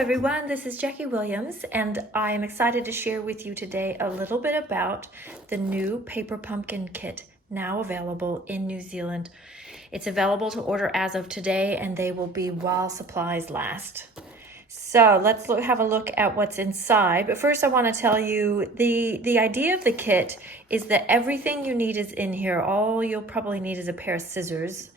everyone, this is Jackie Williams, and I am excited to share with you today a little bit about the new paper pumpkin kit now available in New Zealand. It's available to order as of today, and they will be while supplies last. So let's have a look at what's inside. But first I want to tell you the idea of the kit is that everything you need is in here. All you'll probably need is a pair of scissors.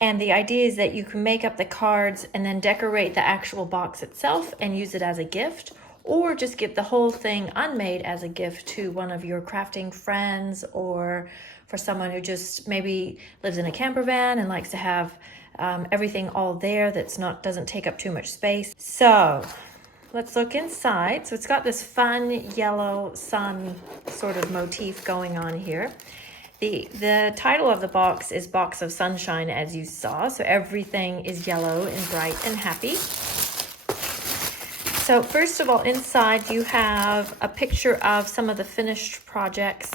And the idea is that you can make up the cards and then decorate the actual box itself and use it as a gift, or just give the whole thing unmade as a gift to one of your crafting friends, or for someone who just maybe lives in a camper van and likes to have everything all there doesn't take up too much space. So let's look inside. So it's got this fun yellow sun sort of motif going on here. The title of the box is Box of Sunshine, as you saw. So everything is yellow and bright and happy. So first of all, inside you have a picture of some of the finished projects,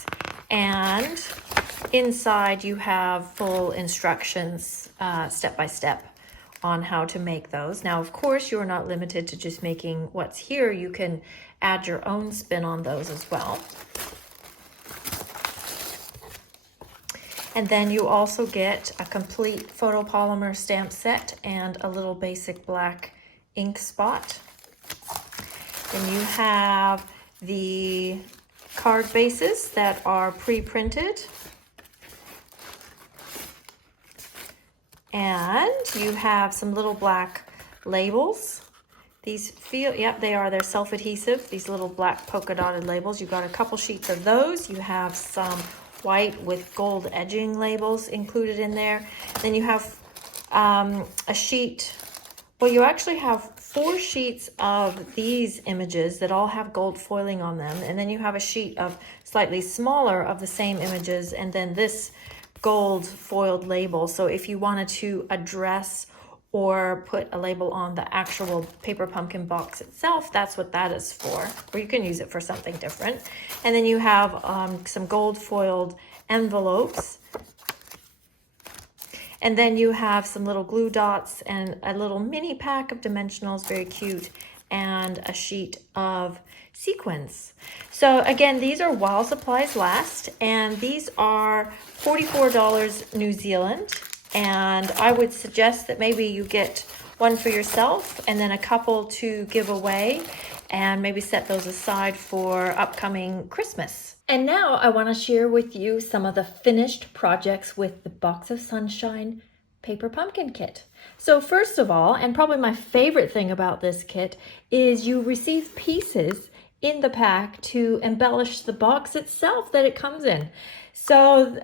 and inside you have full instructions, step by step, on how to make those. Now, of course, you're not limited to just making what's here. You can add your own spin on those as well. And then you also get a complete photopolymer stamp set and a little basic black ink spot. Then you have the card bases that are pre-printed. And you have some little black labels. These they're self-adhesive, these little black polka dotted labels. You've got a couple sheets of those. You have some white with gold edging labels included in there. Then you have a sheet, well, you actually have 4 sheets of these images that all have gold foiling on them, and then you have a sheet of slightly smaller of the same images, and then this gold foiled label. So if you wanted to address or put a label on the actual paper pumpkin box itself, that's what that is for, or you can use it for something different. And then you have some gold foiled envelopes. And then you have some little glue dots and a little mini pack of dimensionals, very cute, and a sheet of sequins. So again, these are while supplies last, and these are $44 New Zealand. And I would suggest that maybe you get one for yourself and then a couple to give away, and maybe set those aside for upcoming Christmas. And now I want to share with you some of the finished projects with the Box of Sunshine paper pumpkin kit. So first of all, and probably my favorite thing about this kit, is you receive pieces in the pack to embellish the box itself that it comes in. So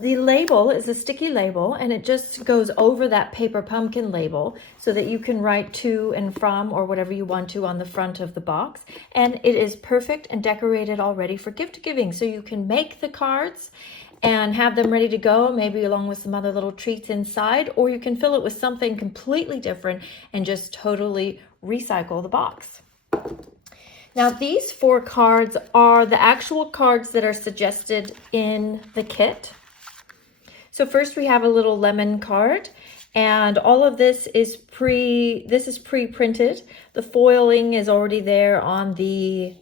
the label is a sticky label, and it just goes over that paper pumpkin label so that you can write to and from or whatever you want to on the front of the box. And it is perfect and decorated already for gift giving. So you can make the cards and have them ready to go, maybe along with some other little treats inside, or you can fill it with something completely different and just totally recycle the box. Now, these 4 cards are the actual cards that are suggested in the kit. So first we have a little lemon card, and all of this is pre-printed. The foiling is already there on the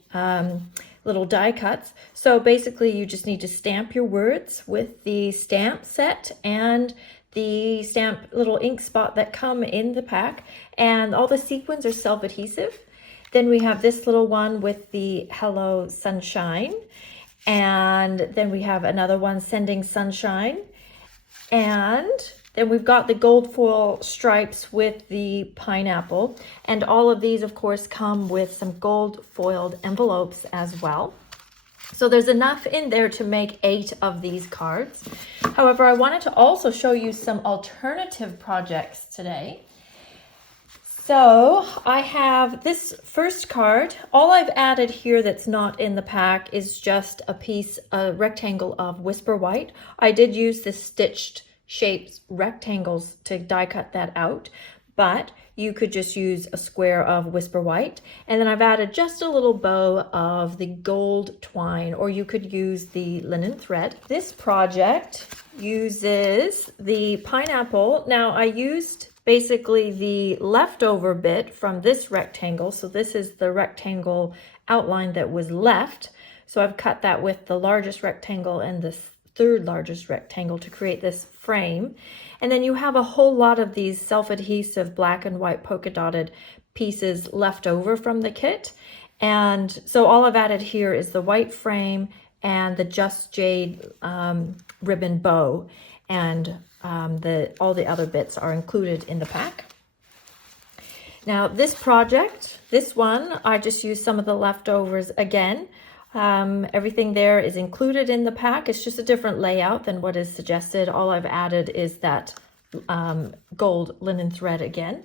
little die cuts. So basically you just need to stamp your words with the stamp set and the stamp little ink spot that come in the pack, and all the sequins are self-adhesive. Then we have this little one with the Hello Sunshine. And then we have another one, Sending Sunshine. And then we've got the gold foil stripes with the pineapple. And all of these, of course, come with some gold foiled envelopes as well. So there's enough in there to make 8 of these cards. However, I wanted to also show you some alternative projects today. So I have this first card. All I've added here that's not in the pack is just a rectangle of Whisper White. I did use the stitched shaped rectangles to die cut that out, but you could just use a square of Whisper White. And then I've added just a little bow of the gold twine, or you could use the linen thread. This project uses the pineapple. Now I used basically the leftover bit from this rectangle. So this is the rectangle outline that was left. So I've cut that with the largest rectangle and the third largest rectangle to create this frame. And then you have a whole lot of these self-adhesive black and white polka dotted pieces left over from the kit. And so all I've added here is the white frame and the Just Jade ribbon bow, and all the other bits are included in the pack. Now this project, this one, I just used some of the leftovers again. Everything there is included in the pack. It's just a different layout than what is suggested. All I've added is that gold linen thread again.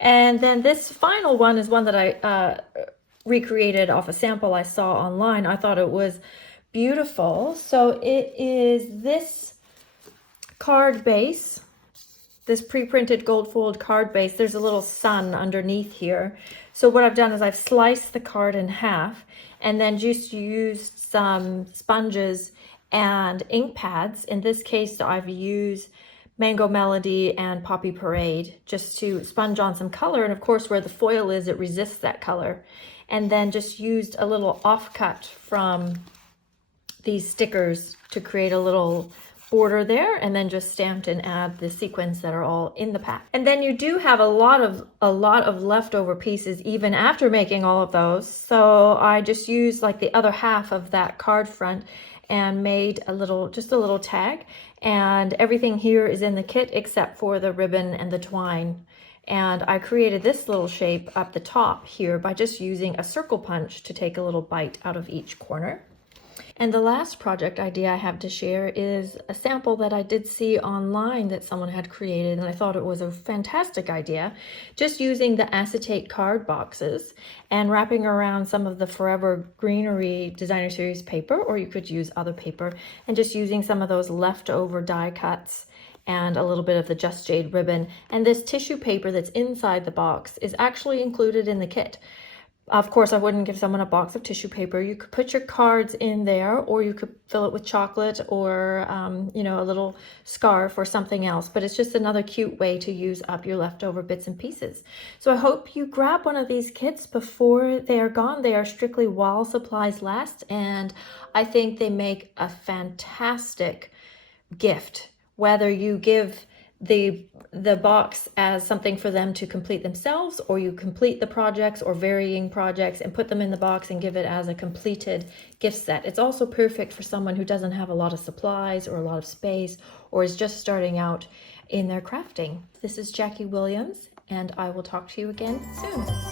And then this final one is one that I recreated off a sample I saw online. I thought it was beautiful. So it is this card base, this pre-printed gold fold card base. There's a little sun underneath here. So what I've done is I've sliced the card in half and then just used some sponges and ink pads. In this case, I've used Mango Melody and Poppy Parade just to sponge on some color. And of course, where the foil is, it resists that color. And then just used a little offcut from these stickers to create a little border there, and then just stamped and add the sequins that are all in the pack. And then you do have a lot of leftover pieces even after making all of those. So I just used like the other half of that card front and made just a little tag. And everything here is in the kit except for the ribbon and the twine. And I created this little shape up the top here by just using a circle punch to take a little bite out of each corner. And the last project idea I have to share is a sample that I did see online that someone had created, and I thought it was a fantastic idea. Just using the acetate card boxes and wrapping around some of the Forever Greenery Designer Series paper, or you could use other paper, and just using some of those leftover die cuts and a little bit of the Just Jade ribbon. And this tissue paper that's inside the box is actually included in the kit. Of course, I wouldn't give someone a box of tissue paper. You could put your cards in there, or you could fill it with chocolate, or you know, a little scarf or something else. But it's just another cute way to use up your leftover bits and pieces. So I hope you grab one of these kits before they are gone. They are strictly while supplies last, and I think they make a fantastic gift. Whether you give the box as something for them to complete themselves, or you complete the projects or varying projects and put them in the box and give it as a completed gift set. It's also perfect for someone who doesn't have a lot of supplies or a lot of space, or is just starting out in their crafting. This is Jackie Williams, and I will talk to you again soon.